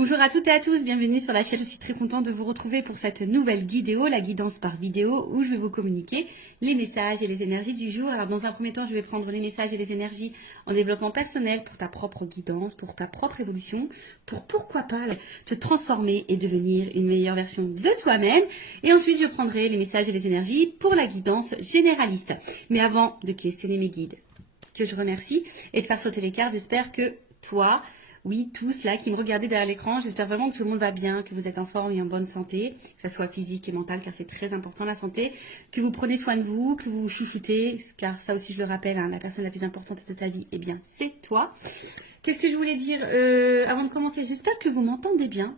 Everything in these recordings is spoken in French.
Bonjour à toutes et à tous, bienvenue sur la chaîne. Je suis très contente de vous retrouver pour cette nouvelle vidéo, la guidance par vidéo, où je vais vous communiquer les messages et les énergies du jour. Alors dans un premier temps, je vais prendre les messages et les énergies en développement personnel pour ta propre guidance, pour ta propre évolution, pour pourquoi pas te transformer et devenir une meilleure version de toi-même. Et ensuite, je prendrai les messages et les énergies pour la guidance généraliste. Mais avant de questionner mes guides, que je remercie, et de faire sauter les cartes, j'espère que toi, oui, tous là qui me regardez derrière l'écran, j'espère vraiment que tout le monde va bien, que vous êtes en forme et en bonne santé, que ce soit physique et mentale, car c'est très important la santé, que vous prenez soin de vous, que vous vous chouchoutez, car ça aussi je le rappelle, hein, la personne la plus importante de ta vie, eh bien c'est toi. Qu'est-ce que je voulais dire avant de commencer? J'espère que vous m'entendez bien,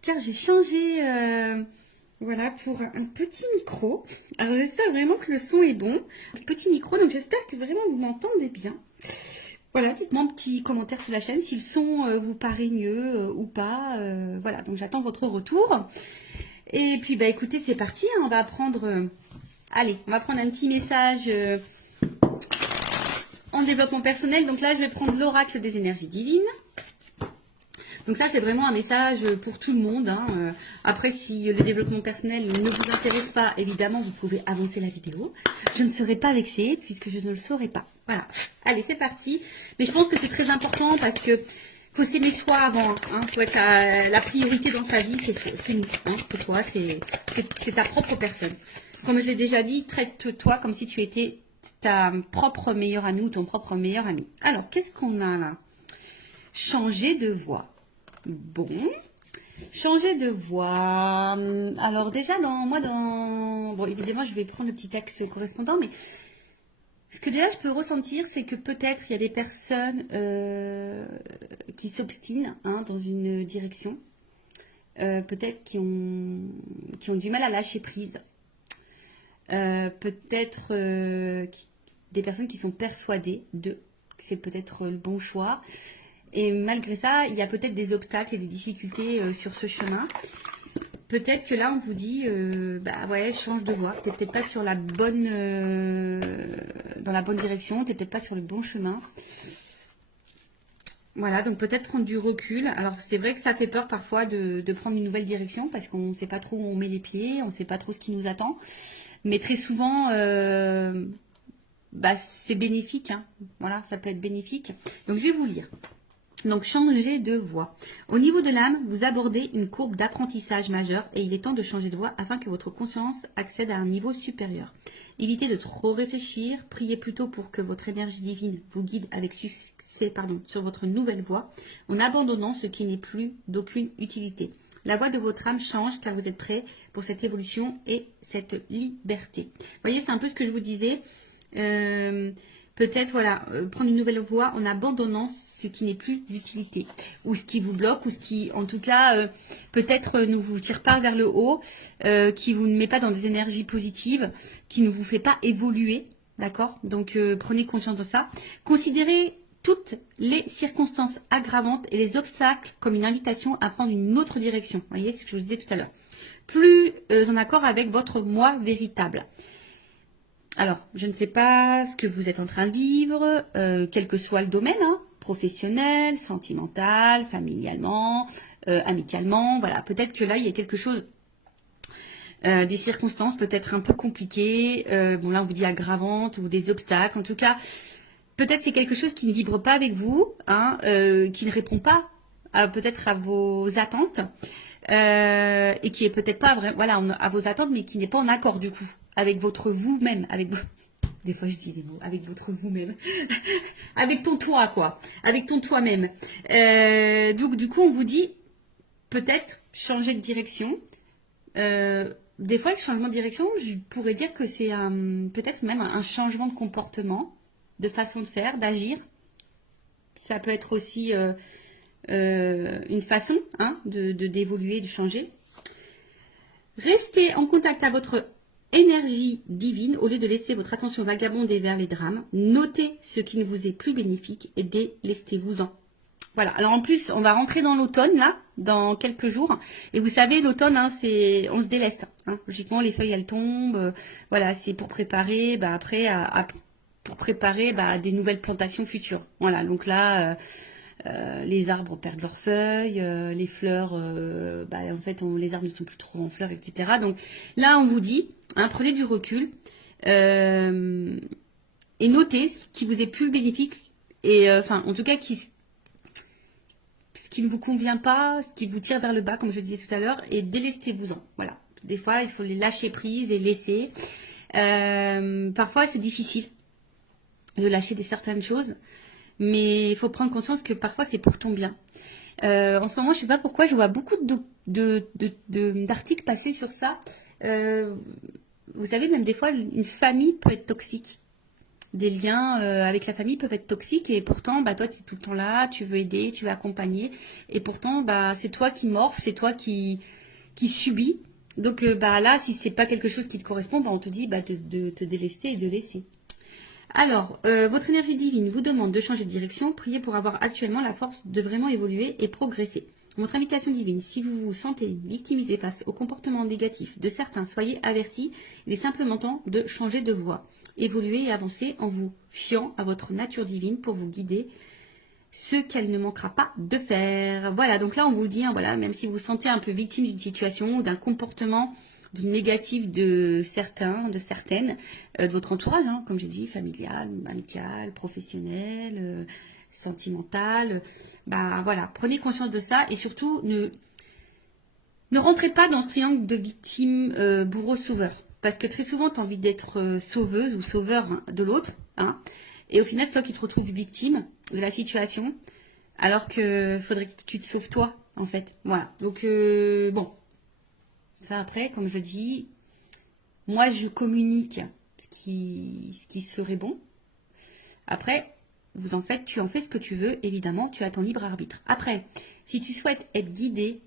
car j'ai changé voilà, pour un petit micro. Alors j'espère vraiment que le son est bon. Petit micro, donc j'espère que vraiment vous m'entendez bien. Voilà, dites-moi un petit commentaire sous la chaîne si le son vous paraît mieux ou pas. Voilà, donc j'attends votre retour. Et puis, bah écoutez, c'est parti. Hein, on va prendre... allez, on va prendre un petit message en développement personnel. Donc là, je vais prendre l'oracle des énergies divines. Donc ça, c'est vraiment un message pour tout le monde. Hein. Après, si le développement personnel ne vous intéresse pas, évidemment, vous pouvez avancer la vidéo. Je ne serai pas vexée puisque je ne le saurai pas. Voilà. Allez, c'est parti. Mais je pense que c'est très important parce que faut s'aimer soi avant. Hein. Faut être la priorité dans sa vie, c'est nous. Hein. C'est toi, c'est ta propre personne. Comme je l'ai déjà dit, traite-toi comme si tu étais ta propre meilleure amie ou ton propre meilleur ami. Alors, qu'est-ce qu'on a là? Changer de voix. Bon, changer de voix. Alors déjà, bon, évidemment, je vais prendre le petit texte correspondant, mais ce que déjà je peux ressentir, c'est que peut-être il y a des personnes qui s'obstinent hein, dans une direction, peut-être qui ont du mal à lâcher prise, peut-être des personnes qui sont persuadées que c'est peut-être le bon choix. Et malgré ça, il y a peut-être des obstacles et des difficultés sur ce chemin. Peut-être que là, on vous dit, bah ouais, change de voie. Tu n'es peut-être pas sur la bonne, dans la bonne direction. Tu n'es peut-être pas sur le bon chemin. Voilà, donc peut-être prendre du recul. Alors, c'est vrai que ça fait peur parfois de prendre une nouvelle direction parce qu'on ne sait pas trop où on met les pieds, on ne sait pas trop ce qui nous attend. Mais très souvent, bah, c'est bénéfique. Hein. Voilà, ça peut être bénéfique. Donc, je vais vous lire. Donc, changer de voie. Au niveau de l'âme, vous abordez une courbe d'apprentissage majeur et il est temps de changer de voie afin que votre conscience accède à un niveau supérieur. Évitez de trop réfléchir, priez plutôt pour que votre énergie divine vous guide avec succès sur votre nouvelle voie en abandonnant ce qui n'est plus d'aucune utilité. La voie de votre âme change car vous êtes prêt pour cette évolution et cette liberté. Vous voyez, c'est un peu ce que je vous disais. Peut-être, voilà, prendre une nouvelle voie en abandonnant ce qui n'est plus d'utilité. Ou ce qui vous bloque, ou ce qui, en tout cas, peut-être ne vous tire pas vers le haut, qui vous ne met pas dans des énergies positives, qui ne vous fait pas évoluer, d'accord? Donc, prenez conscience de ça. Considérez toutes les circonstances aggravantes et les obstacles comme une invitation à prendre une autre direction. Vous voyez ce que je vous disais tout à l'heure. Plus en accord avec votre moi véritable. Alors, je ne sais pas ce que vous êtes en train de vivre, quel que soit le domaine, hein, professionnel, sentimental, familialement, amicalement, voilà. Peut-être que là, il y a quelque chose, des circonstances peut-être un peu compliquées, bon là on vous dit aggravantes ou des obstacles, en tout cas, peut-être c'est quelque chose qui ne vibre pas avec vous, hein, qui ne répond pas peut-être à vos attentes, et qui est peut-être pas vraiment, voilà, à vos attentes, mais qui n'est pas en accord du coup avec votre vous-même, des fois je dis des mots, avec votre vous-même, avec ton toi quoi, avec ton toi-même. Donc du coup on vous dit peut-être changer de direction. Des fois le changement de direction, je pourrais dire que c'est peut-être même un changement de comportement, de façon de faire, d'agir. Ça peut être aussi une façon hein, d'évoluer, de changer. Restez en contact à votre énergie divine au lieu de laisser votre attention vagabonder vers les drames. Notez ce qui ne vous est plus bénéfique et délestez-vous-en. Voilà, alors en plus, on va rentrer dans l'automne, là, dans quelques jours. Et vous savez, l'automne, hein, on se déleste. Hein. Logiquement, les feuilles, elles tombent. Voilà, c'est pour préparer, après, pour préparer des nouvelles plantations futures. Voilà, donc là, les arbres perdent leurs feuilles, les fleurs, en fait, les arbres ne sont plus trop en fleurs, etc. Donc là, on vous dit, hein, prenez du recul et notez ce qui vous est plus bénéfique et, en tout cas, ce qui ne vous convient pas, ce qui vous tire vers le bas, comme je disais tout à l'heure, et délestez-vous-en. Voilà. Des fois, il faut les lâcher prise et laisser. Parfois, c'est difficile de lâcher certaines choses, mais il faut prendre conscience que parfois, c'est pour ton bien. En ce moment, je ne sais pas pourquoi, je vois beaucoup d'articles passer sur ça. Vous savez, même des fois, une famille peut être toxique. Des liens avec la famille peuvent être toxiques et pourtant, toi, tu es tout le temps là, tu veux aider, tu veux accompagner. Et pourtant, c'est toi qui morphes, c'est toi qui subis. Donc là, si c'est pas quelque chose qui te correspond, on te dit de te délester et de laisser. Alors, votre énergie divine vous demande de changer de direction. Priez pour avoir actuellement la force de vraiment évoluer et progresser. Votre invitation divine, si vous vous sentez victimisé face au comportement négatif de certains, soyez avertis. Il est simplement temps de changer de voie. Évoluer et avancer en vous fiant à votre nature divine pour vous guider ce qu'elle ne manquera pas de faire. Voilà, donc là on vous dit, même si vous vous sentez un peu victime d'une situation ou d'un comportement négatif de certains, de certaines, de votre entourage, comme j'ai dit, familial, amical, professionnel, sentimental, prenez conscience de ça et surtout ne rentrez pas dans ce triangle de victime, bourreau, sauveur. Parce que très souvent, tu as envie d'être sauveuse ou sauveur de l'autre. Et au final, c'est toi qui te retrouves victime de la situation. Alors que faudrait que tu te sauves toi, en fait. Voilà. Donc, ça après, comme je dis, moi, je communique ce qui serait bon. Après, tu en fais ce que tu veux. Évidemment, tu as ton libre arbitre. Après, si tu souhaites être guidé,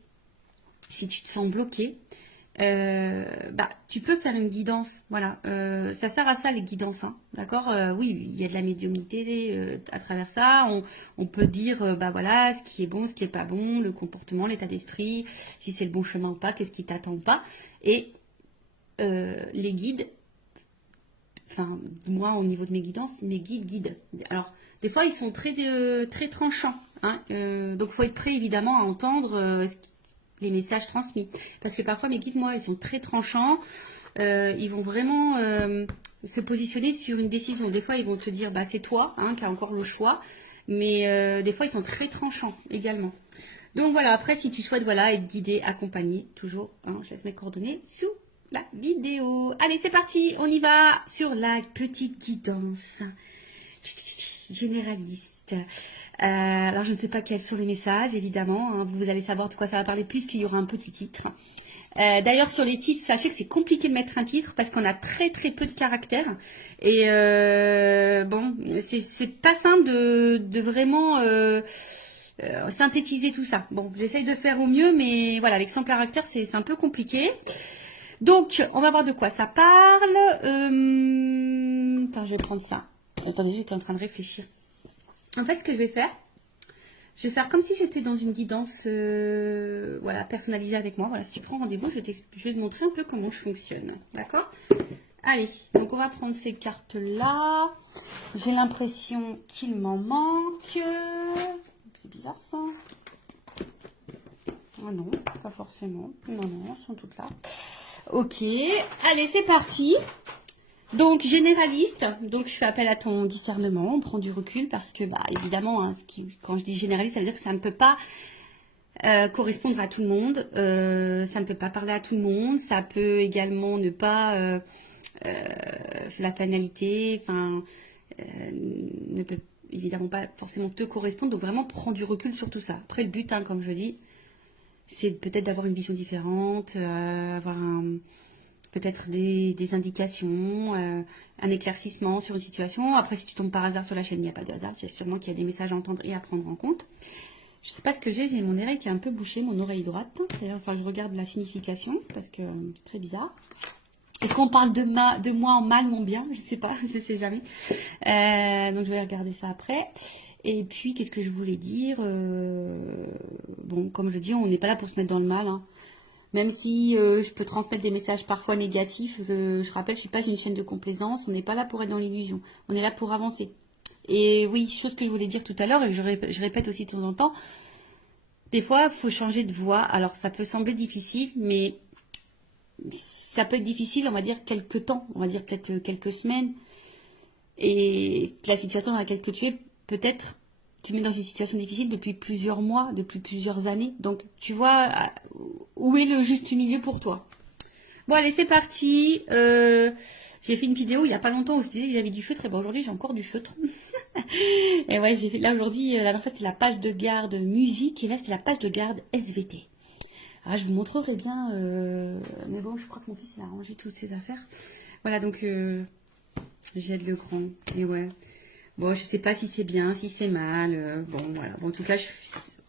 si tu te sens bloqué, tu peux faire une guidance, voilà. Ça sert à ça les guidances, d'accord. Oui, il y a de la médiumnité à travers ça. On peut dire, ce qui est bon, ce qui est pas bon, le comportement, l'état d'esprit, si c'est le bon chemin ou pas, qu'est-ce qui t'attend ou pas. Et les guides, moi au niveau de mes guidances, mes guides. Alors des fois ils sont très très tranchants, donc faut être prêt évidemment à entendre les messages transmis. Parce que parfois, mes guides, moi, ils sont très tranchants. Ils vont vraiment se positionner sur une décision. Des fois, ils vont te dire, c'est toi qui as encore le choix. Mais des fois, ils sont très tranchants également. Donc voilà, après, si tu souhaites être guidé, accompagné, toujours, je laisse mes coordonnées sous la vidéo. Allez, c'est parti, on y va sur la petite guidance généraliste. Alors, je ne sais pas quels sont les messages, évidemment. Vous allez savoir de quoi ça va parler puisqu'il y aura un petit titre. D'ailleurs, sur les titres, sachez que c'est compliqué de mettre un titre parce qu'on a très très peu de caractères. Et c'est pas simple de vraiment synthétiser tout ça. Bon, j'essaye de faire au mieux, mais voilà, avec 100 caractères, c'est un peu compliqué. Donc, on va voir de quoi ça parle. Attends, je vais prendre ça. Attendez, j'étais en train de réfléchir. En fait, ce que je vais faire comme si j'étais dans une guidance personnalisée avec moi. Voilà, si tu prends rendez-vous, je vais te montrer un peu comment je fonctionne. D'accord? Allez, donc on va prendre ces cartes-là. J'ai l'impression qu'il m'en manque. C'est bizarre ça. Ah non, pas forcément. Non, elles sont toutes là. Ok, allez, c'est parti. Donc, généraliste, donc je fais appel à ton discernement, on prend du recul parce que, évidemment, quand je dis généraliste, ça veut dire que ça ne peut pas correspondre à tout le monde, ça ne peut pas parler à tout le monde, ça peut également ne pas, la finalité, ne peut évidemment pas forcément te correspondre, donc vraiment prends du recul sur tout ça. Après, le but, comme je dis, c'est peut-être d'avoir une vision différente, avoir peut-être des indications, un éclaircissement sur une situation. Après, si tu tombes par hasard sur la chaîne, il n'y a pas de hasard. C'est sûrement qu'il y a des messages à entendre et à prendre en compte. Je ne sais pas ce que j'ai mon oreille qui est un peu bouchée, mon oreille droite. D'ailleurs, je regarde la signification parce que c'est très bizarre. Est-ce qu'on parle de moi en mal ou en bien? Je ne sais pas, je ne sais jamais. Donc, je vais regarder ça après. Et puis, qu'est-ce que je voulais dire? Bon, comme je dis, on n'est pas là pour se mettre dans le mal. Même si je peux transmettre des messages parfois négatifs, je rappelle, je ne suis pas une chaîne de complaisance. On n'est pas là pour être dans l'illusion. On est là pour avancer. Et oui, chose que je voulais dire tout à l'heure et que je répète aussi de temps en temps, des fois, il faut changer de voie. Alors, ça peut sembler difficile, mais ça peut être difficile, on va dire, quelques temps, on va dire peut-être quelques semaines. Et la situation dans laquelle tu es, peut-être, tu mets dans une situation difficile depuis plusieurs mois, depuis plusieurs années. Donc, tu vois, où est le juste milieu pour toi? Bon, allez, c'est parti. J'ai fait une vidéo il n'y a pas longtemps où je disais que j'avais du feutre. Et ben aujourd'hui, j'ai encore du feutre. Et ouais, j'ai fait là aujourd'hui, là, en fait, c'est la page de garde musique. Et là, c'est la page de garde SVT. Alors, je vous montrerai bien. Mais bon, je crois que mon fils, il a rangé toutes ses affaires. Voilà, donc, j'aide le grand. Et ouais. Bon, je sais pas si c'est bien, si c'est mal. Bon, voilà. Bon, en tout cas,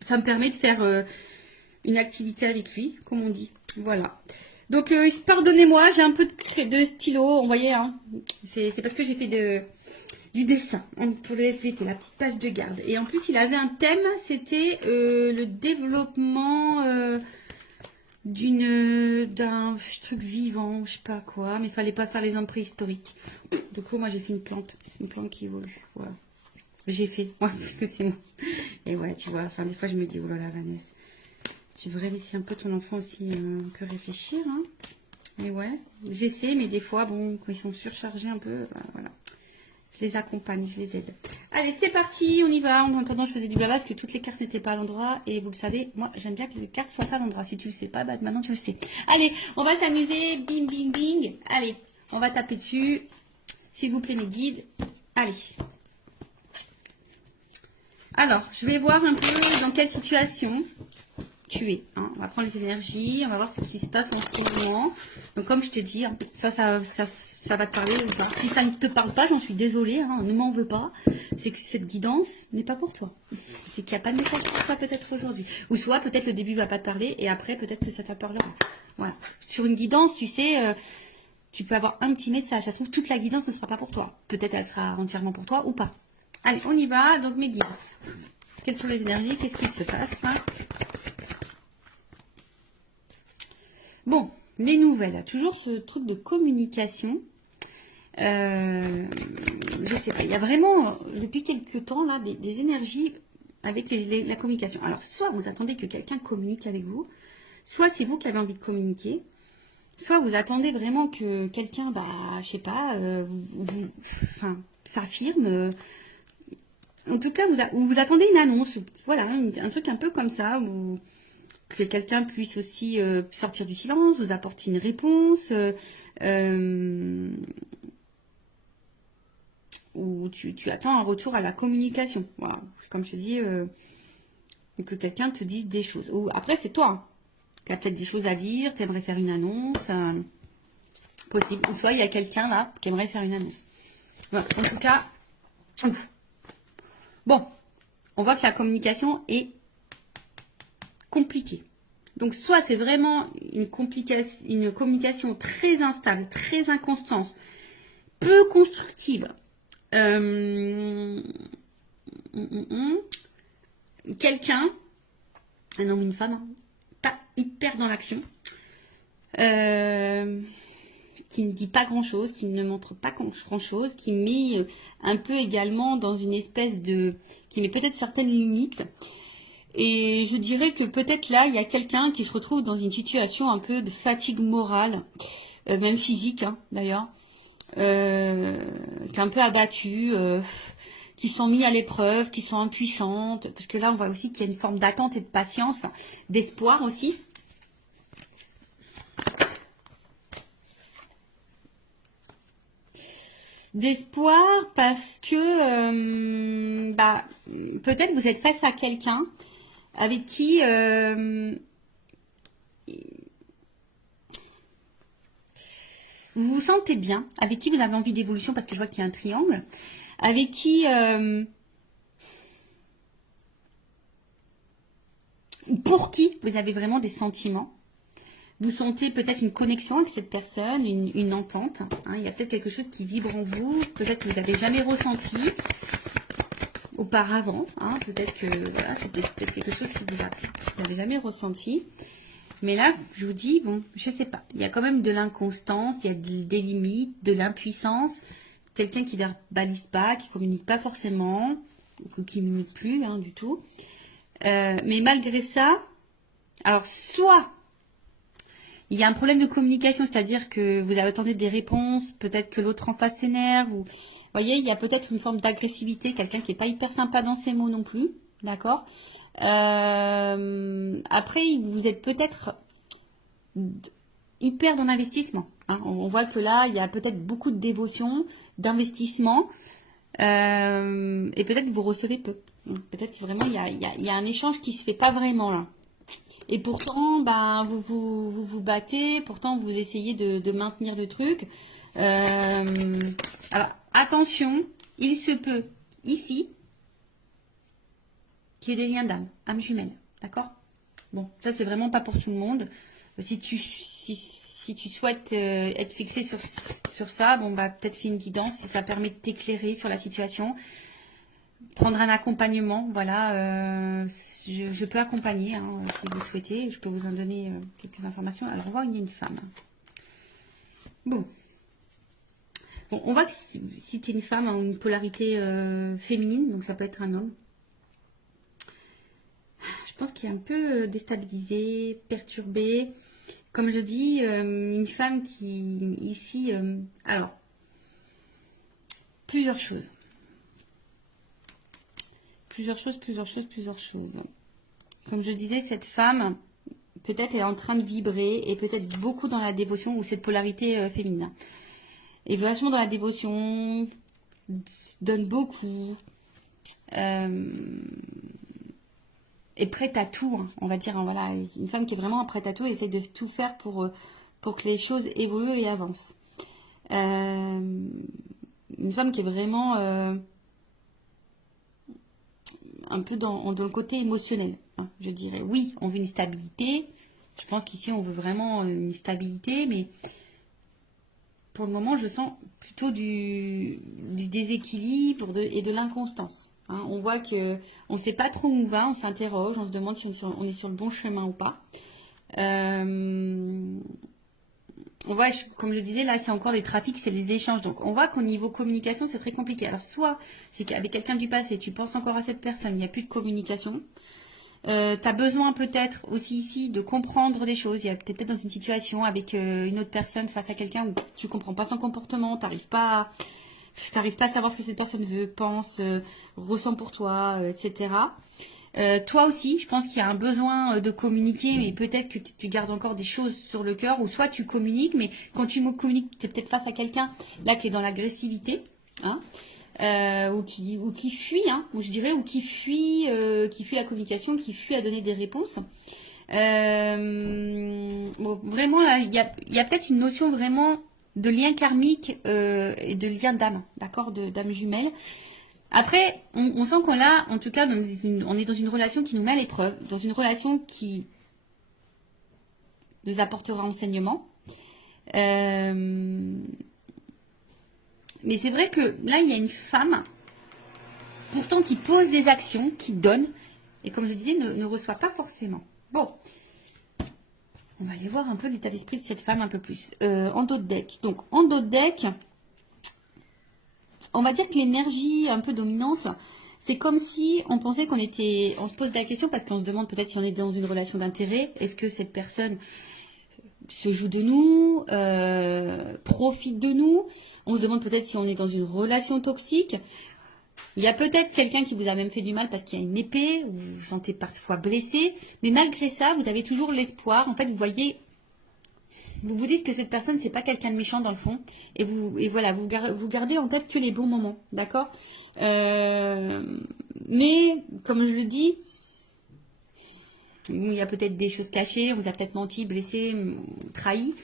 ça me permet de faire une activité avec lui, comme on dit. Voilà. Donc, pardonnez-moi, j'ai un peu de stylo, vous voyez, hein. C'est parce que j'ai fait du dessin pour le SVT, la petite page de garde. Et en plus, il avait un thème, c'était le développement d'un truc vivant, je sais pas quoi, mais il fallait pas faire les hommes préhistoriques. Du coup, moi, j'ai fait une plante qui évolue, voilà. J'ai fait, ouais, parce que c'est moi. Et ouais, tu vois, enfin, des fois, je me dis, oh là là, Vanessa, tu devrais laisser un peu ton enfant aussi un peu réfléchir, hein. Mais ouais, j'essaie, mais des fois, bon, quand ils sont surchargés un peu, bah, voilà. Je les accompagne, je les aide. Allez, c'est parti, on y va. En attendant, je faisais du blabla parce que toutes les cartes n'étaient pas à l'endroit. Et vous le savez, moi, j'aime bien que les cartes soient à l'endroit. Si tu le sais pas, bah, maintenant tu le sais. Allez, on va s'amuser. Bing, bing, bing. Allez, on va taper dessus. S'il vous plaît, mes guides. Allez. Alors, je vais voir un peu dans quelle situation tu es. Hein. On va prendre les énergies, on va voir ce qui se passe en ce moment. Donc, comme je t'ai dit, ça va te parler ou pas. Si ça ne te parle pas, j'en suis désolée, hein, ne m'en veux pas. C'est que cette guidance n'est pas pour toi. C'est qu'il n'y a pas de message pour toi peut-être aujourd'hui. Ou soit peut-être le début ne va pas te parler et après peut-être que ça t'apparlera. Voilà. Sur une guidance, tu sais, tu peux avoir un petit message. Ça se trouve, toute la guidance ne sera pas pour toi. Peut-être elle sera entièrement pour toi ou pas. Allez, on y va. Donc, mes guides. Quelles sont les énergies? Qu'est-ce qu'il se passe, hein? Bon, les nouvelles. Toujours ce truc de communication. Je sais pas. Il y a vraiment, depuis quelques temps, là, des énergies avec la communication. Alors, soit vous attendez que quelqu'un communique avec vous, soit c'est vous qui avez envie de communiquer, soit vous attendez vraiment que quelqu'un, bah, je sais pas, s'affirme. En tout cas, vous attendez une annonce. Voilà, un truc un peu comme ça, où que quelqu'un puisse aussi sortir du silence, vous apporter une réponse, ou tu attends un retour à la communication. Voilà. Comme je te dis, que quelqu'un te dise des choses. Ou après, c'est toi hein, qui as peut-être des choses à dire, tu aimerais faire une annonce, possible. Ou soit il y a quelqu'un là qui aimerait faire une annonce. Voilà. En tout cas, ouf. Bon, on voit que la communication est compliquée. Donc, soit c'est vraiment une communication très instable, très inconstante, peu constructive. Quelqu'un, un homme, une femme, pas hyper dans l'action, qui ne dit pas grand-chose, qui ne montre pas grand-chose, qui met un peu également dans une espèce de... qui met peut-être certaines limites. Et je dirais que peut-être là, il y a quelqu'un qui se retrouve dans une situation un peu de fatigue morale, même physique hein, d'ailleurs, qui est un peu abattue, qui sont mis à l'épreuve, qui sont impuissantes, parce que là on voit aussi qu'il y a une forme d'attente et de patience, d'espoir aussi. D'espoir parce que peut-être vous êtes face à quelqu'un avec qui vous vous sentez bien, avec qui vous avez envie d'évolution, parce que je vois qu'il y a un triangle, avec qui pour qui vous avez vraiment des sentiments. Vous sentez peut-être une connexion avec cette personne, une entente. Hein, il y a peut-être quelque chose qui vibre en vous, peut-être que vous n'avez jamais ressenti auparavant. Hein, peut-être que voilà, c'est peut-être quelque chose que vous n'avez jamais ressenti. Mais là, je vous dis, bon, je sais pas. Il y a quand même de l'inconstance, il y a des limites, de l'impuissance. quelqu'un qui verbalise pas, qui communique pas forcément, ou qui communique plus hein, du tout. Mais malgré ça, alors soit il y a un problème de communication, c'est-à-dire que vous attendez des réponses, peut-être que l'autre en face s'énerve, ou vous voyez, il y a peut-être une forme d'agressivité, quelqu'un qui n'est pas hyper sympa dans ses mots non plus, d'accord. Après, vous êtes peut-être hyper dans l'investissement. Hein. On voit que là, il y a peut-être beaucoup de dévotion, d'investissement, et peut-être que vous recevez peu. Peut-être vraiment, il y a un échange qui se fait pas vraiment là. Et pourtant, ben, vous battez, pourtant vous essayez de maintenir le truc. Alors, attention, il se peut, ici, qu'il y ait des liens d'âme, âme jumelle, d'accord? Bon, ça c'est vraiment pas pour tout le monde. Si tu souhaites être fixé sur ça, bon, bah peut-être fais une guidance, si ça permet de t'éclairer sur la situation. Prendre un accompagnement, voilà, je peux accompagner hein, si vous souhaitez, je peux vous en donner quelques informations. Alors on voit qu'il y a une femme. Bon, on voit que si tu es une femme en une polarité féminine, donc ça peut être un homme, je pense qu'il est un peu déstabilisé, perturbé. Comme je dis, une femme qui ici, alors, plusieurs choses. Plusieurs choses. Comme je disais, cette femme, peut-être est en train de vibrer et peut-être beaucoup dans la dévotion ou cette polarité féminine. Et vachement dans la dévotion, donne beaucoup, est prête à tout, hein, on va dire. Hein, voilà, une femme qui est vraiment prête à tout et essaie de tout faire pour que les choses évoluent et avancent. Une femme qui est vraiment... un peu dans le côté émotionnel, hein, je dirais. Oui, on veut une stabilité. Je pense qu'ici, on veut vraiment une stabilité, mais pour le moment, je sens plutôt du déséquilibre et de l'inconstance. Hein. On voit que on ne sait pas trop où on va, on s'interroge, on se demande si on est sur le bon chemin ou pas. On voit, comme je disais, là, c'est encore les trafics, c'est les échanges. Donc, on voit qu'au niveau communication, c'est très compliqué. Alors, soit c'est qu'avec quelqu'un du passé, tu penses encore à cette personne, il n'y a plus de communication. Tu as besoin peut-être aussi ici de comprendre des choses. Il y a peut-être dans une situation avec une autre personne face à quelqu'un où tu comprends pas son comportement, t'arrives pas à savoir ce que cette personne veut, pense, ressent pour toi, etc. Toi aussi, je pense qu'il y a un besoin de communiquer, mais peut-être que tu gardes encore des choses sur le cœur, ou soit tu communiques, mais quand tu communiques, tu es peut-être face à quelqu'un là qui est dans l'agressivité, hein, ou qui fuit, hein, ou je dirais, ou qui fuit la communication, qui fuit à donner des réponses. Bon, vraiment, là, il y a peut-être une notion vraiment de lien karmique et de lien d'âme, d'accord, d'âme jumelle. Après, on sent qu'on a, en tout cas, on est dans une relation qui nous met à l'épreuve, dans une relation qui nous apportera enseignement. Mais c'est vrai que là, il y a une femme, pourtant qui pose des actions, qui donne, et comme je disais, ne reçoit pas forcément. Bon, on va aller voir un peu l'état d'esprit de cette femme un peu plus. En dos de deck. Donc, en dos de deck... On va dire que l'énergie un peu dominante, c'est comme si on pensait on se pose la question parce qu'on se demande peut-être si on est dans une relation d'intérêt. Est-ce que cette personne se joue de nous, profite de nous? On se demande peut-être si on est dans une relation toxique. Il y a peut-être quelqu'un qui vous a même fait du mal parce qu'il y a une épée, vous vous sentez parfois blessé. Mais malgré ça, vous avez toujours l'espoir. En fait, vous voyez... Vous vous dites que cette personne, c'est pas quelqu'un de méchant dans le fond. Et voilà, vous gardez en tête que les bons moments. D'accord. Mais, comme je le dis, il y a peut-être des choses cachées. On vous a peut-être menti, blessé, trahi.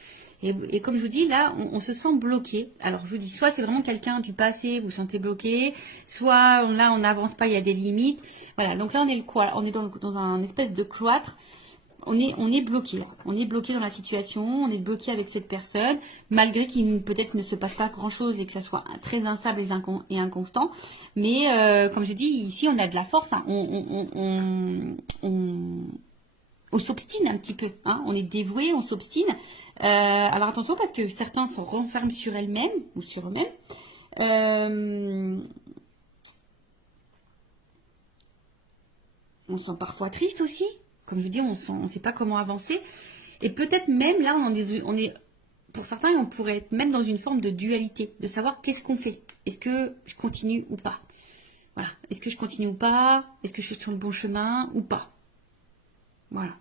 Et comme je vous dis, là, on se sent bloqué. Alors, je vous dis, soit c'est vraiment quelqu'un du passé, vous vous sentez bloqué. Soit, là, on n'avance pas, il y a des limites. Voilà, donc là, on est dans un espèce de cloître. On est bloqué. On est bloqué dans la situation, on est bloqué avec cette personne, malgré qu'il peut-être ne se passe pas grand-chose et que ça soit très instable et inconstant. Mais comme je dis, ici, on a de la force. Hein. On s'obstine un petit peu. Hein. On est dévoué, on s'obstine. Alors attention, parce que certains se renferment sur elles-mêmes ou sur eux-mêmes. Euh, on se sent parfois triste aussi. Comme je vous dis, on ne sait pas comment avancer. Et peut-être même là, on est, pour certains, on pourrait être même dans une forme de dualité, de savoir qu'est-ce qu'on fait. Est-ce que je continue ou pas? Voilà. Est-ce que je continue ou pas? Est-ce que je suis sur le bon chemin ou pas? Voilà.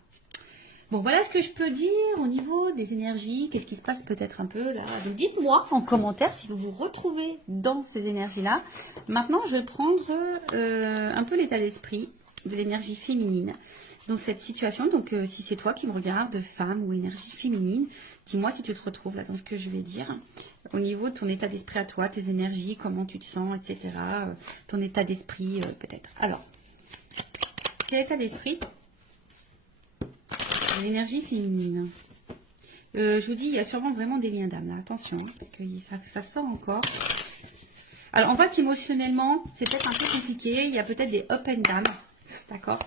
Bon, voilà ce que je peux dire au niveau des énergies. Qu'est-ce qui se passe peut-être un peu là? Donc, dites-moi en commentaire si vous vous retrouvez dans ces énergies-là. Maintenant, je vais prendre un peu l'état d'esprit de l'énergie féminine dans cette situation. Donc, si c'est toi qui me regardes, femme ou énergie féminine, dis-moi si tu te retrouves là dans ce que je vais dire. Au niveau de ton état d'esprit à toi, tes énergies, comment tu te sens, etc. Ton état d'esprit peut-être. Alors, quel état d'esprit? L'énergie féminine. Je vous dis, il y a sûrement vraiment des liens d'âme là. Attention, hein, parce que ça sort encore. Alors, on voit qu'émotionnellement, c'est peut-être un peu compliqué. Il y a peut-être des up and down. D'accord.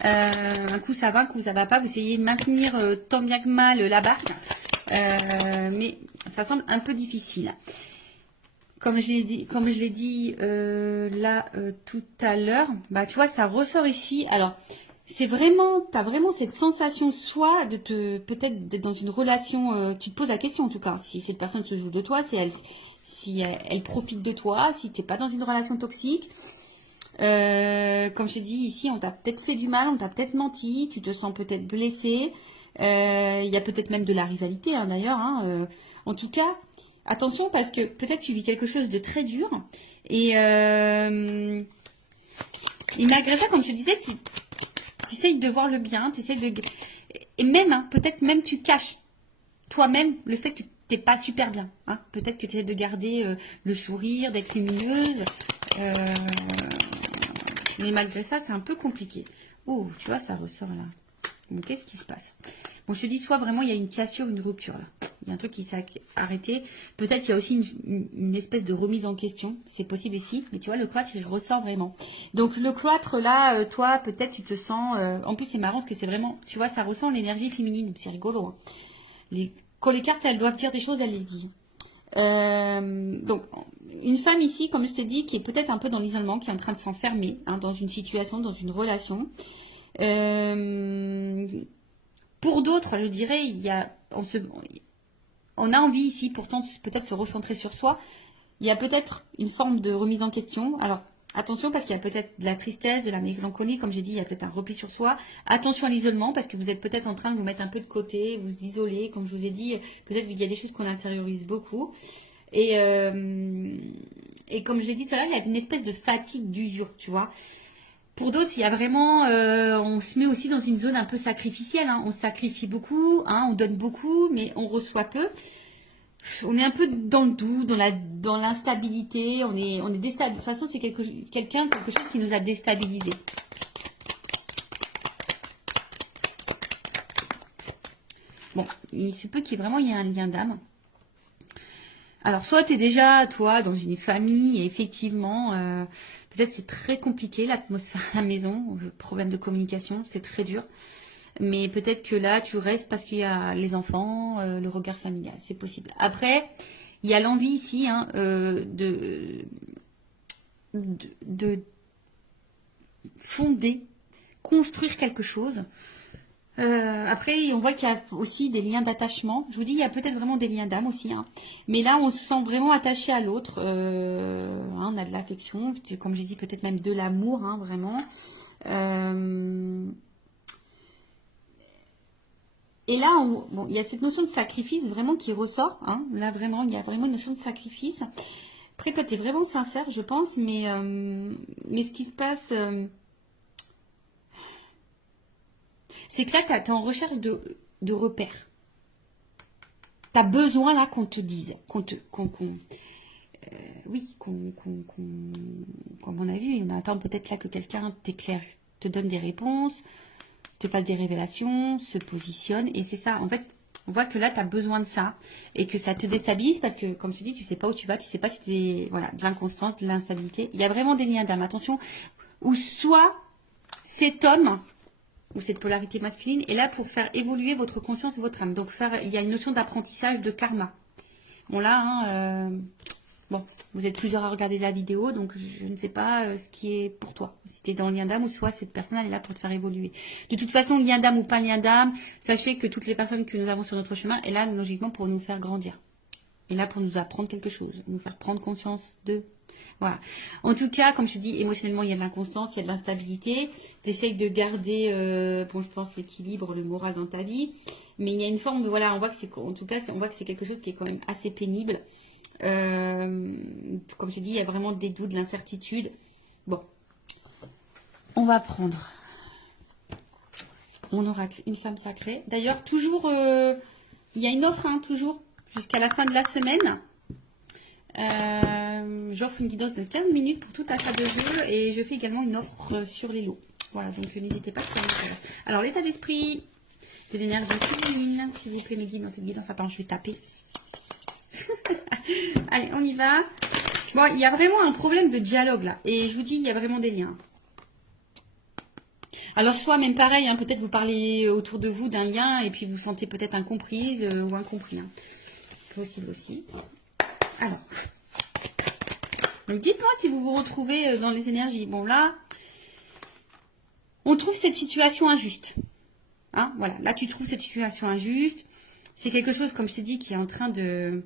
Un coup ça va, un coup ça va pas. Vous essayez de maintenir tant bien que mal la barque. Mais ça semble un peu difficile. Comme je l'ai dit là tout à l'heure, bah tu vois, ça ressort ici. Alors, c'est vraiment, tu as vraiment cette sensation soit de peut-être d'être dans une relation, tu te poses la question en tout cas, si cette personne se joue de toi, si elle profite de toi, si tu n'es pas dans une relation toxique. Comme je te dis ici, on t'a peut-être fait du mal, on t'a peut-être menti, tu te sens peut-être blessé. Il y a peut-être même de la rivalité hein, d'ailleurs. Hein, en tout cas, attention parce que peut-être tu vis quelque chose de très dur. Et malgré ça, comme je te disais, tu essayes de voir le bien, tu essayes de... Et même, hein, peut-être même tu caches toi-même le fait que tu n'es pas super bien. Hein. Peut-être que tu essaies de garder le sourire, d'être lumineuse. Mais malgré ça, c'est un peu compliqué. Oh, tu vois, ça ressort là. Donc, qu'est-ce qui se passe? Bon, je te dis, soit vraiment, il y a une cassure, une rupture là. Il y a un truc qui s'est arrêté. Peut-être il y a aussi une espèce de remise en question. C'est possible ici. Mais tu vois, le cloître, il ressort vraiment. Donc, le cloître là, toi, peut-être tu te sens... en plus, c'est marrant parce que c'est vraiment... Tu vois, ça ressent l'énergie féminine. C'est rigolo. Hein. Quand les cartes, elles doivent dire des choses, elles les disent. Donc, une femme ici, comme je t'ai dit, qui est peut-être un peu dans l'isolement, qui est en train de s'enfermer hein, dans une situation, dans une relation. Pour d'autres, je dirais, on a envie ici, pourtant, peut-être se recentrer sur soi. Il y a peut-être une forme de remise en question. Alors, attention, parce qu'il y a peut-être de la tristesse, de la mélancolie, comme j'ai dit, il y a peut-être un repli sur soi. Attention à l'isolement, parce que vous êtes peut-être en train de vous mettre un peu de côté, vous isoler, comme je vous ai dit, peut-être qu'il y a des choses qu'on intériorise beaucoup. Et comme je l'ai dit tout à l'heure, il y a une espèce de fatigue, d'usure, tu vois. Pour d'autres, il y a vraiment, on se met aussi dans une zone un peu sacrificielle. Hein. On sacrifie beaucoup, hein, on donne beaucoup, mais on reçoit peu. On est un peu dans le doux, dans l'instabilité. On est déstabilisé. De toute façon, c'est quelque chose qui nous a déstabilisés. Bon, il se peut qu'il y ait vraiment un lien d'âme. Alors, soit tu es déjà, toi, dans une famille, et effectivement, peut-être c'est très compliqué, l'atmosphère à la maison, problème de communication, c'est très dur. Mais peut-être que là, tu restes parce qu'il y a les enfants, le regard familial, c'est possible. Après, il y a l'envie ici hein, de fonder, construire quelque chose. Après, on voit qu'il y a aussi des liens d'attachement. Je vous dis, il y a peut-être vraiment des liens d'âme aussi. Hein. Mais là, on se sent vraiment attaché à l'autre. Hein, on a de l'affection, comme j'ai dit, peut-être même de l'amour, hein, vraiment. Et là, bon, il y a cette notion de sacrifice vraiment qui ressort. Hein. Là, vraiment, il y a vraiment une notion de sacrifice. Après, toi, tu es vraiment sincère, je pense. Mais ce qui se passe... c'est que là, tu es en recherche de repères. Tu as besoin là qu'on te dise, oui, comme on a vu, on attend peut-être là que quelqu'un t'éclaire, te donne des réponses, te fasse des révélations, se positionne. Et c'est ça, en fait, on voit que là, tu as besoin de ça et que ça te déstabilise parce que, comme je te dis, tu sais pas où tu vas, tu sais pas si tu voilà, de l'inconstance, de l'instabilité. Il y a vraiment des liens d'âme, attention, ou soit cet homme ou cette polarité masculine est là pour faire évoluer votre conscience et votre âme. Donc, il y a une notion d'apprentissage de karma. Bon, là, hein, Bon, vous êtes plusieurs à regarder la vidéo, donc je ne sais pas ce qui est pour toi. Si tu es dans le lien d'âme ou soit cette personne, elle est là pour te faire évoluer. De toute façon, lien d'âme ou pas lien d'âme, sachez que toutes les personnes que nous avons sur notre chemin est là, logiquement, pour nous faire grandir. Et là, pour nous apprendre quelque chose, nous faire prendre conscience de... Voilà. En tout cas, comme je te dis, émotionnellement, il y a de l'inconstance, il y a de l'instabilité. Tu essayes de garder, bon, je pense, l'équilibre, le moral dans ta vie. Mais il y a une forme de... Voilà, on voit que c'est... En tout cas, on voit que c'est quelque chose qui est quand même assez pénible. Comme je dis, il y a vraiment des doutes, de l'incertitude. Bon, on va prendre mon oracle, une femme sacrée. D'ailleurs, toujours, il y a une offre, hein, toujours, jusqu'à la fin de la semaine. J'offre une guidance de 15 minutes pour tout achat de jeu et je fais également une offre sur les lots. Voilà, donc n'hésitez pas. Alors, l'état d'esprit de l'énergie féminine, s'il vous plaît, mes guides, dans cette guidance. Attends, je vais taper. Allez, on y va. Bon, il y a vraiment un problème de dialogue là. Et je vous dis, il y a vraiment des liens. Alors, soit même pareil, hein, peut-être vous parlez autour de vous d'un lien et puis vous sentez peut-être incomprise ou incompris. Hein. Possible aussi. Alors, donc dites-moi si vous vous retrouvez dans les énergies. Bon, là, on trouve cette situation injuste. Hein, voilà, là, tu trouves cette situation injuste. C'est quelque chose, comme je t'ai dit, qui est en train de...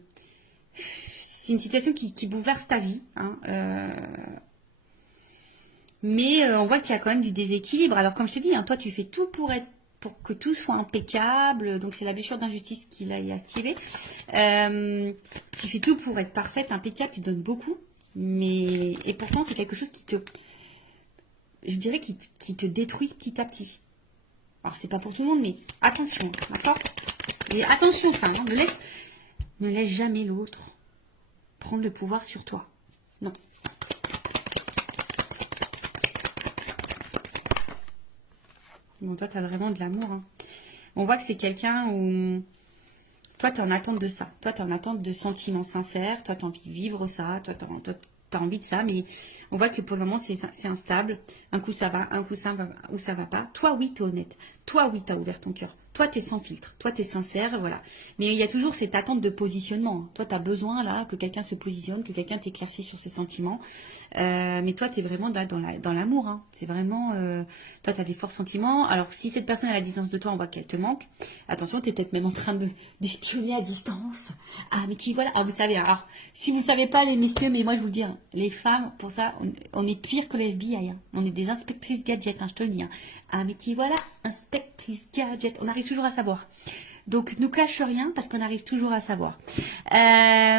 C'est une situation qui bouleverse ta vie. Hein, mais on voit qu'il y a quand même du déséquilibre. Alors, comme je t'ai dit, hein, toi, tu fais tout pour que tout soit impeccable. Donc, c'est la blessure d'injustice qui l'a activée. Tu fais tout pour être parfaite, impeccable. Tu donnes beaucoup. Et pourtant, c'est quelque chose je dirais, qui te détruit petit à petit. Alors, c'est pas pour tout le monde, mais attention, d'accord? Et attention, ça, hein, ne laisse jamais l'autre prendre le pouvoir sur toi. Non. Bon, toi, tu as vraiment de l'amour. Hein. On voit que c'est quelqu'un où... Toi, tu es en attente de ça. Toi, tu es en attente de sentiments sincères. Toi, tu as envie de vivre ça. Toi, tu as envie de ça. Mais on voit que pour le moment, c'est instable. Un coup, ça va. Un coup, ça va ou ça va pas. Toi, oui, tu es honnête. Toi, oui, tu as ouvert ton cœur. Toi, tu es sans filtre. Toi, tu es sincère. Voilà. Mais il y a toujours cette attente de positionnement. Hein. Toi, tu as besoin là que quelqu'un se positionne, que quelqu'un t'éclaircisse sur ses sentiments. Mais toi, tu es vraiment là dans l'amour. Hein. C'est vraiment... toi, tu as des forts sentiments. Alors, si cette personne est à la distance de toi, on voit qu'elle te manque. Attention, tu es peut-être même en train d'espionner à distance. Ah, mais qui voilà. Ah, vous savez. Alors, si vous ne savez pas, les messieurs, mais moi, je vous le dis, hein, les femmes, pour ça, on est pire que les FBI. Hein. On est des inspectrices gadgets, hein, je te le dis. Hein. Ah, mais qui voilà, inspectrice gadget. On arrive toujours à savoir. Donc, ne cache rien parce qu'on arrive toujours à savoir. Ouais,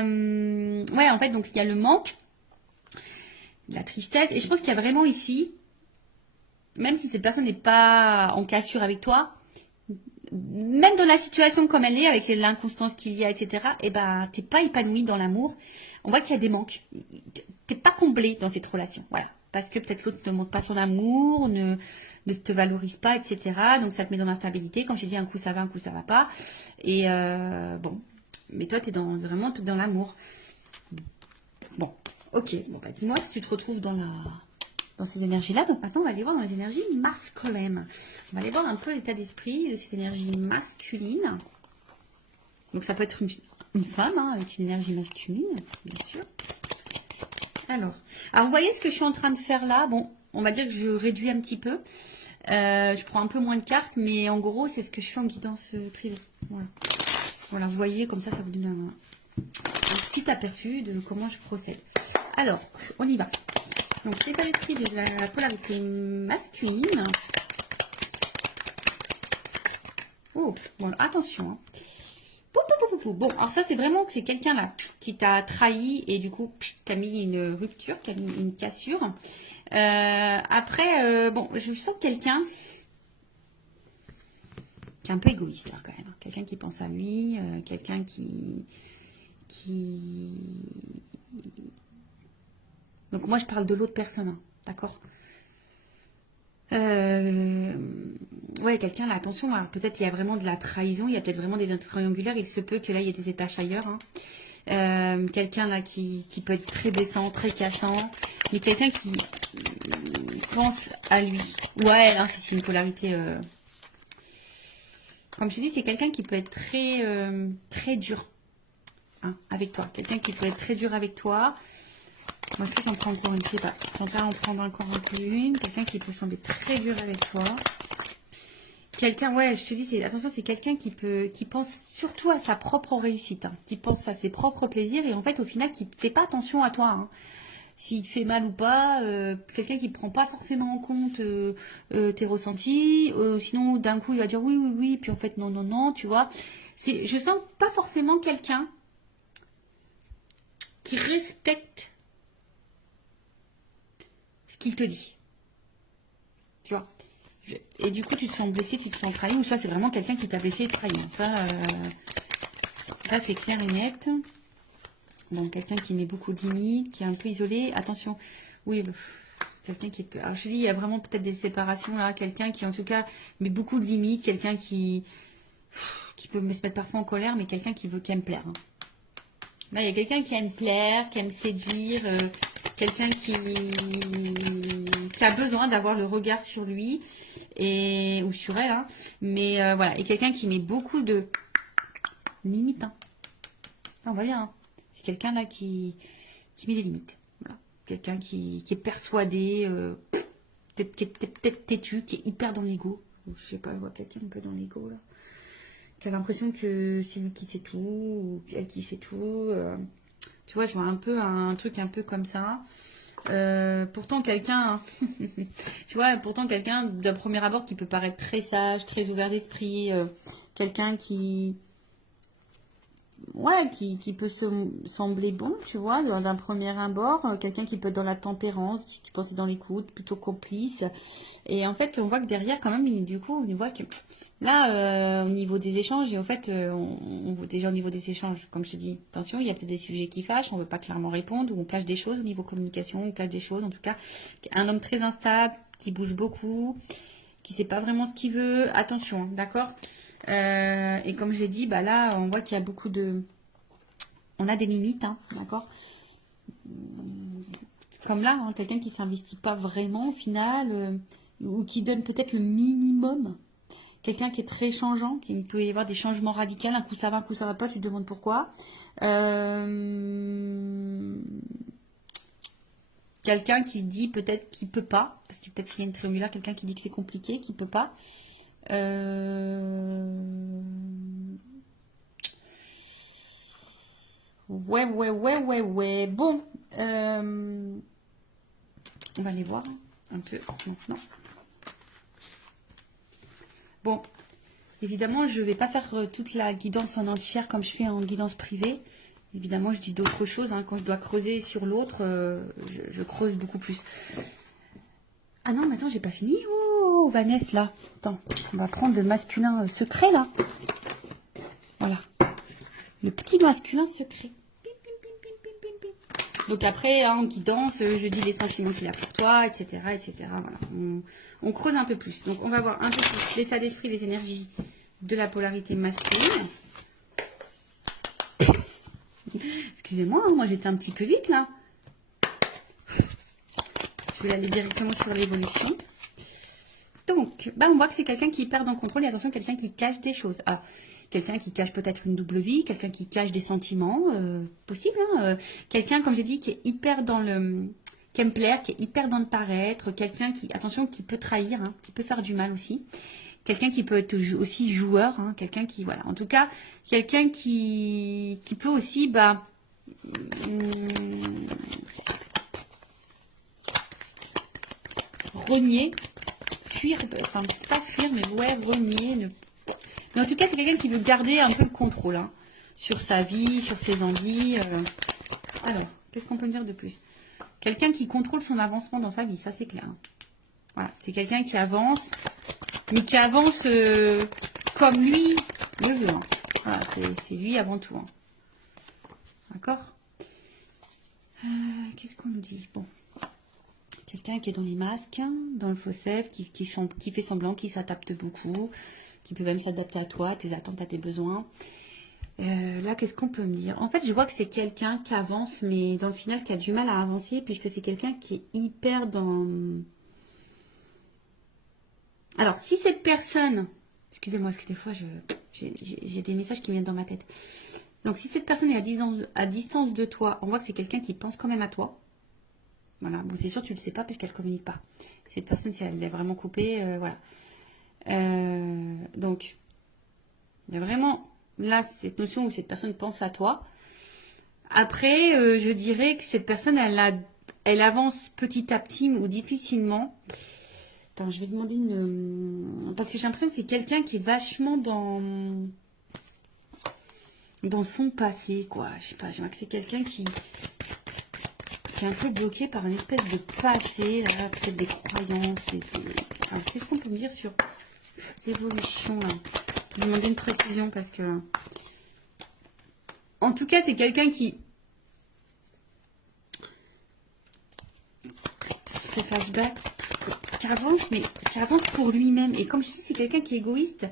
en fait, donc, il y a le manque, la tristesse. Et je pense qu'il y a vraiment ici, même si cette personne n'est pas en cassure avec toi, même dans la situation comme elle est, avec l'inconstance qu'il y a, etc., eh ben, t'es pas épanoui dans l'amour. On voit qu'il y a des manques. T'es pas comblé dans cette relation. Voilà. Parce que peut-être l'autre ne montre pas son amour, ne te valorise pas, etc. Donc ça te met dans l'instabilité. Quand j'ai dit un coup ça va, un coup ça va pas. Et bon. Mais toi, t'es vraiment dans l'amour. Bon. Ok. Bon, bah, dis-moi si tu te retrouves dans ces énergies-là. Donc maintenant, on va aller voir dans les énergies masculines. On va aller voir un peu l'état d'esprit de cette énergie masculine. Donc ça peut être une femme hein, avec une énergie masculine, bien sûr. Alors, vous voyez ce que je suis en train de faire là? Bon, on va dire que je réduis un petit peu. Je prends un peu moins de cartes, mais en gros, c'est ce que je fais en guidance privée. Voilà. Voilà, vous voyez, comme ça vous donne un petit aperçu de comment je procède. Alors, on y va. Donc, l'état d'esprit de la polarité masculine. Oh, bon, attention. Hein. Bon, alors ça, c'est vraiment que c'est quelqu'un là qui t'a trahi et du coup, qui a mis une rupture, qui a mis une cassure. Après, bon, je sens quelqu'un qui est un peu égoïste là, quand même. Quelqu'un qui pense à lui, quelqu'un qui... Donc moi, je parle de l'autre personne, hein, d'accord? Ouais, quelqu'un là, attention, peut-être il y a vraiment de la trahison, il y a peut-être vraiment des notes triangulaires, il se peut que là il y ait des étages ailleurs. Hein. Quelqu'un là qui peut être très blessant, très cassant, mais quelqu'un qui pense à lui. Ouais, là c'est une polarité. Comme je dis, c'est quelqu'un qui peut être très dur. hein, avec toi. Quelqu'un qui peut être très dur avec toi. Moi, est-ce que j'en prends encore une? Je sais pas. J'en vais en prendre encore un peu une. Quelqu'un qui peut sembler très dur avec toi. Quelqu'un, ouais, je te dis, attention, c'est quelqu'un qui pense surtout à sa propre réussite, hein, qui pense à ses propres plaisirs et en fait, au final, qui ne fait pas attention à toi, hein. S'il te fait mal ou pas, quelqu'un qui ne prend pas forcément en compte tes ressentis, sinon d'un coup il va dire oui, oui, oui, puis en fait non, non, non, tu vois. Je sens pas forcément quelqu'un qui respecte ce qu'il te dit, tu vois. Et du coup tu te sens blessé, tu te sens trahi, ou soit c'est vraiment quelqu'un qui t'a blessé et trahi. Ça c'est clair et net. Donc quelqu'un qui met beaucoup de limites, qui est un peu isolé, attention, oui, quelqu'un qui peut... Alors je dis, il y a vraiment peut-être des séparations là, quelqu'un qui en tout cas met beaucoup de limites, quelqu'un qui peut se mettre parfois en colère, mais quelqu'un qui aime plaire, hein. Là, il y a quelqu'un qui aime plaire, qui aime séduire, quelqu'un qui a besoin d'avoir le regard sur lui, ou sur elle, hein. Mais voilà, et quelqu'un qui met beaucoup de limites, hein. On va bien, hein. C'est quelqu'un là qui met des limites. Voilà. Quelqu'un qui est persuadé, peut-être têtu, qui est hyper dans l'ego. Je sais pas, je vois quelqu'un un peu dans l'ego là. Qui a l'impression que c'est lui qui sait tout, ou elle qui fait tout. Tu vois, je vois un peu un truc un peu comme ça. Pourtant quelqu'un, tu vois, pourtant quelqu'un d'un premier abord qui peut paraître très sage, très ouvert d'esprit, quelqu'un ouais, qui peut sembler bon, tu vois, d'un premier abord, quelqu'un qui peut être dans la tempérance, qui pense être dans l'écoute, plutôt complice. Et en fait, on voit que derrière, quand même, du coup, on voit que là, au niveau des échanges, et en fait, on voit déjà au niveau des échanges, comme je te dis, attention, il y a peut-être des sujets qui fâchent, on ne veut pas clairement répondre, ou on cache des choses au niveau communication, on cache des choses, en tout cas, un homme très instable, qui bouge beaucoup, qui ne sait pas vraiment ce qu'il veut, attention, hein, d'accord. Et comme j'ai dit, bah là, on voit qu'il y a beaucoup de... On a des limites, hein, d'accord. Comme là, hein, quelqu'un qui ne s'investit pas vraiment au final, ou qui donne peut-être le minimum. Quelqu'un qui est très changeant, qui peut y avoir des changements radicaux, un coup ça va, un coup ça va pas, tu te demandes pourquoi. Quelqu'un qui dit peut-être qu'il peut pas, parce que peut-être s'il y a une triangulaire, quelqu'un qui dit que c'est compliqué, qu'il peut pas. Ouais. Bon, on va aller voir un peu maintenant. Bon, évidemment, je ne vais pas faire toute la guidance en entière comme je fais en guidance privée. Évidemment, je dis d'autres choses, hein. Quand je dois creuser sur l'autre, je creuse beaucoup plus. Ah non, mais attends, j'ai pas fini. Oh, Vanessa, là. Attends, on va prendre le masculin secret, là. Voilà. Le petit masculin secret. Donc après, hein, en guidance, je dis les sentiments qu'il a pour toi, etc. etc. Voilà. On creuse un peu plus. Donc on va voir un peu plus l'état d'esprit, les énergies de la polarité masculine. Excusez-moi, hein, moi j'étais un petit peu vite là. Je vais aller directement sur l'évolution. Donc, bah, on voit que c'est quelqu'un qui perd en contrôle et attention, quelqu'un qui cache des choses. Alors, quelqu'un qui cache peut-être une double vie, quelqu'un qui cache des sentiments, possible, hein, quelqu'un, comme j'ai dit, qui est hyper dans le... qui aime plaire, qui est hyper dans le paraître, quelqu'un qui, attention, qui peut trahir, hein, qui peut faire du mal aussi. Quelqu'un qui peut être aussi joueur, hein, quelqu'un qui, voilà, en tout cas, quelqu'un qui peut aussi, bah... renier, fuir, enfin pas fuir, mais ouais, renier. Mais en tout cas, c'est quelqu'un qui veut garder un peu le contrôle, hein, sur sa vie, sur ses envies. Alors, qu'est-ce qu'on peut me dire de plus? Quelqu'un qui contrôle son avancement dans sa vie, ça c'est clair, hein. Voilà, c'est quelqu'un qui avance, mais qui avance comme lui le veut, hein. Voilà, c'est lui avant tout, hein. D'accord. Qu'est-ce qu'on nous dit? Bon. Quelqu'un qui est dans les masques, dans le faux-sève, qui fait semblant, qui s'adapte beaucoup, qui peut même s'adapter à toi, à tes attentes, à tes besoins. Là, qu'est-ce qu'on peut me dire? En fait, je vois que c'est quelqu'un qui avance, mais dans le final, qui a du mal à avancer, puisque c'est quelqu'un qui est hyper dans... Alors, si cette personne... Excusez-moi, parce que des fois, j'ai des messages qui viennent dans ma tête. Donc, si cette personne est à distance de toi, on voit que c'est quelqu'un qui pense quand même à toi. Voilà. Bon, c'est sûr, tu ne le sais pas parce qu'elle ne communique pas. Cette personne, si elle est vraiment coupée, voilà. Donc, il y a vraiment là cette notion où cette personne pense à toi. Après, je dirais que cette personne, elle avance petit à petit ou difficilement. Attends, je vais demander une... Parce que j'ai l'impression que c'est quelqu'un qui est vachement dans son passé, quoi. Je sais pas, j'ai l'impression que c'est quelqu'un qui est un peu bloqué par une espèce de passé, là, peut-être des croyances. Alors, qu'est-ce qu'on peut me dire sur l'évolution, là? Je vais demander une précision parce que... En tout cas, c'est quelqu'un qui... Ce flashback, qui avance, mais qui avance pour lui-même. Et comme je dis, c'est quelqu'un qui est égoïste,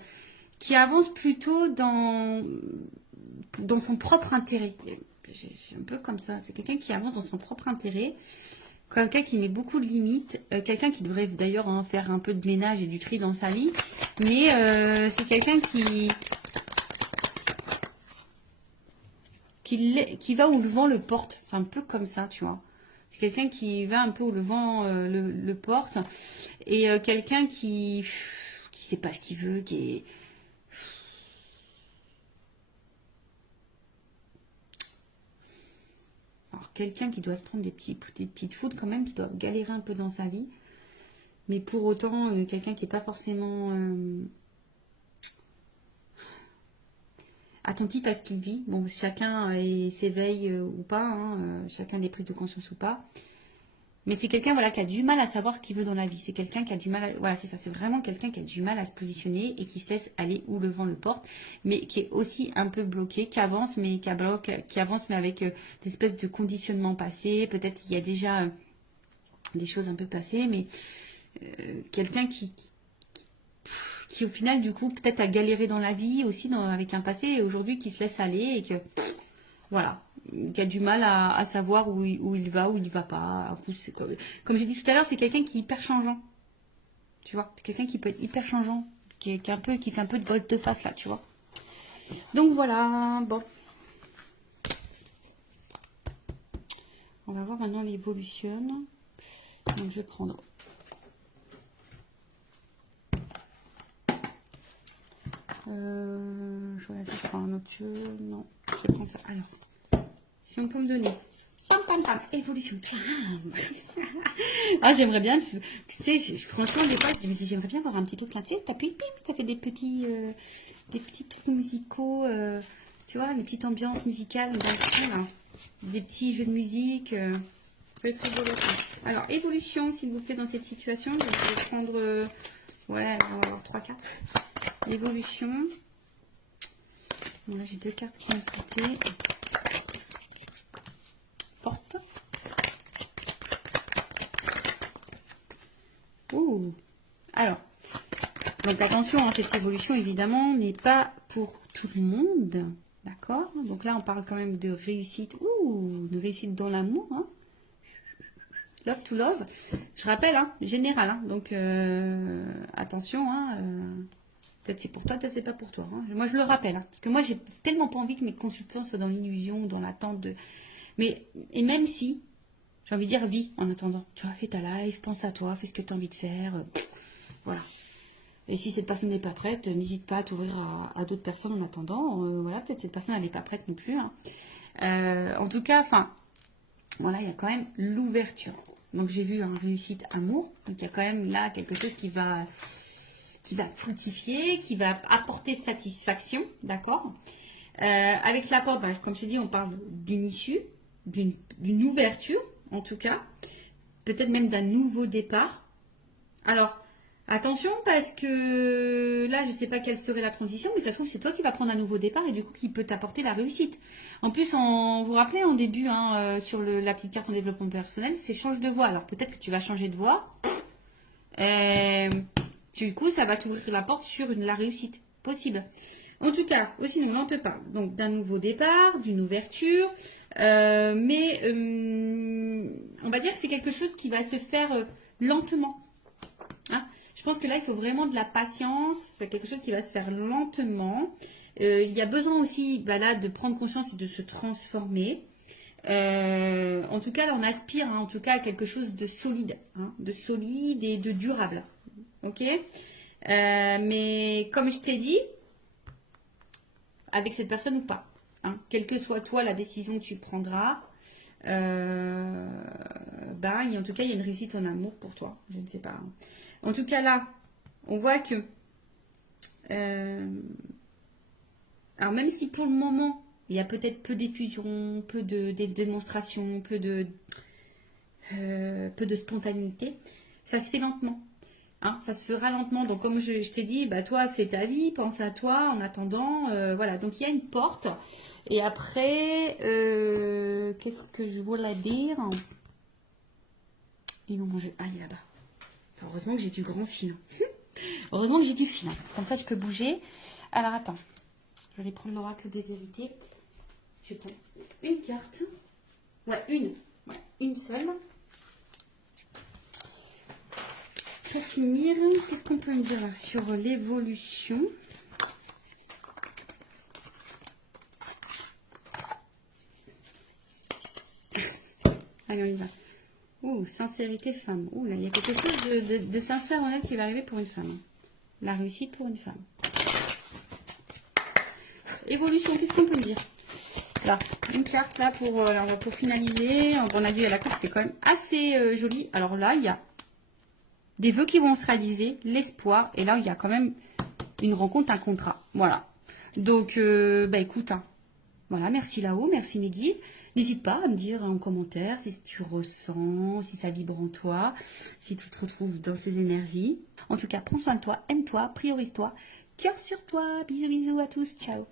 qui avance plutôt dans son propre intérêt. C'est un peu comme ça. C'est quelqu'un qui avance dans son propre intérêt. Quelqu'un qui met beaucoup de limites. Quelqu'un qui devrait d'ailleurs faire un peu de ménage et du tri dans sa vie. Mais c'est quelqu'un qui va où le vent le porte. C'est un peu comme ça, tu vois. C'est quelqu'un qui va un peu où le vent le porte. Et quelqu'un qui sait pas ce qu'il veut, qui est... Alors, quelqu'un qui doit se prendre des petites fautes quand même, qui doit galérer un peu dans sa vie. Mais pour autant, quelqu'un qui n'est pas forcément attentif à ce qu'il vit. Bon, chacun s'éveille ou pas, hein, chacun a des prises de conscience ou pas. Mais c'est quelqu'un voilà, qui a du mal à savoir ce qu'il veut dans la vie. C'est quelqu'un qui a du mal à... Voilà, c'est ça. C'est vraiment quelqu'un qui a du mal à se positionner et qui se laisse aller où le vent le porte, mais qui est aussi un peu bloqué, qui avance, mais qui avance, mais avec des espèces de conditionnements passés. Peut-être qu'il y a déjà des choses un peu passées, mais quelqu'un qui au final, du coup, peut-être a galéré dans la vie aussi avec un passé et aujourd'hui qui se laisse aller et que... Voilà, qui a du mal à savoir où il va, où il ne va pas. Comme j'ai dit tout à l'heure, c'est quelqu'un qui est hyper changeant. Tu vois, quelqu'un qui peut être hyper changeant, qui fait un peu de volte-face là, tu vois. Donc voilà, bon. On va voir maintenant l'évolution. Donc je vais prendre. Je vois si je prends un autre jeu. Non, je prends ça. Alors, si on peut me donner. Pam, pam, pam, évolution. Ah, j'aimerais bien. Tu sais, franchement, des fois, je me dis, j'aimerais bien avoir un petit truc là. Tu sais, t'appuies, pim, ça fait des petits trucs musicaux. Tu vois, une petite ambiance musicale. Voilà. Des petits jeux de musique. Ça peut être rigolo. Alors, évolution, s'il vous plaît, dans cette situation. Je vais prendre. Ouais, on va avoir 3 cartes. L'évolution. Bon, là, j'ai 2 cartes qui ont sauté. Porte. Ouh. Alors, donc attention, cette évolution, évidemment, n'est pas pour tout le monde. D'accord? Donc là, on parle quand même de réussite. Ouh, de réussite dans l'amour. Hein. Love to love. Je rappelle, général. Donc, attention. Peut-être c'est pour toi, peut-être c'est pas pour toi. Moi, je le rappelle. Parce que moi, j'ai tellement pas envie que mes consultants soient dans l'illusion, dans l'attente de... Mais, et même si, j'ai envie de dire, vis en attendant. Tu vois, fais ta live, pense à toi, fais ce que tu as envie de faire. Voilà. Et si cette personne n'est pas prête, n'hésite pas à t'ouvrir à d'autres personnes en attendant. Voilà, peut-être cette personne, elle n'est pas prête non plus. En tout cas, voilà, il y a quand même l'ouverture. Donc, j'ai vu réussite amour. Donc, il y a quand même là quelque chose qui va fructifier, qui va apporter satisfaction, d'accord. Avec la porte, comme je te dis, on parle d'une issue, d'une ouverture, en tout cas, peut-être même d'un nouveau départ. Alors, attention, parce que là, je ne sais pas quelle serait la transition, mais ça se trouve, c'est toi qui vas prendre un nouveau départ et du coup, qui peut t'apporter la réussite. En plus, vous vous rappelez en début, sur la petite carte en développement personnel, c'est change de voie. Alors, peut-être que tu vas changer de voie. Du coup, ça va t'ouvrir la porte sur la réussite possible. En tout cas, aussi, nous, on te parle donc d'un nouveau départ, d'une ouverture, mais on va dire que c'est quelque chose qui va se faire lentement. Je pense que là, il faut vraiment de la patience. C'est quelque chose qui va se faire lentement. Il y a besoin aussi bah là, de prendre conscience et de se transformer. En tout cas, là, on aspire en tout cas à quelque chose de solide, de solide et de durable. Ok. Mais comme je t'ai dit, avec cette personne ou pas, quelle que soit toi la décision que tu prendras, en tout cas, il y a une réussite en amour pour toi. Je ne sais pas. En tout cas, là, on voit que alors même si pour le moment, il y a peut-être peu d'effusion, peu de démonstration, peu de spontanéité, ça se fait lentement. Ça se fera lentement. Donc comme je t'ai dit, bah toi fais ta vie, pense à toi en attendant. Voilà. Donc il y a une porte. Et après, qu'est-ce que je voulais dire? Ils vont manger. Ah, il est là-bas. Heureusement que j'ai du grand fil. Heureusement que j'ai du fil. Comme ça je peux bouger. Alors attends. Je vais prendre l'oracle des vérités. Je prends une carte. Ouais, une seule. Pour finir, qu'est-ce qu'on peut me dire sur l'évolution? Allez, on y va. Oh, sincérité femme. Oh là, il y a quelque chose de sincère, honnête qui va arriver pour une femme. La réussite pour une femme. Évolution, qu'est-ce qu'on peut me dire? Là, une carte là pour finaliser. On a vu à la carte, c'est quand même assez joli. Alors là, il y a des vœux qui vont se réaliser, l'espoir. Et là, il y a quand même une rencontre, un contrat. Voilà. Donc, écoute, voilà, merci là-haut, merci Mehdi. N'hésite pas à me dire en commentaire si tu ressens, si ça vibre en toi, si tu te retrouves dans ces énergies. En tout cas, prends soin de toi, aime-toi, priorise-toi, cœur sur toi. Bisous, bisous à tous, ciao.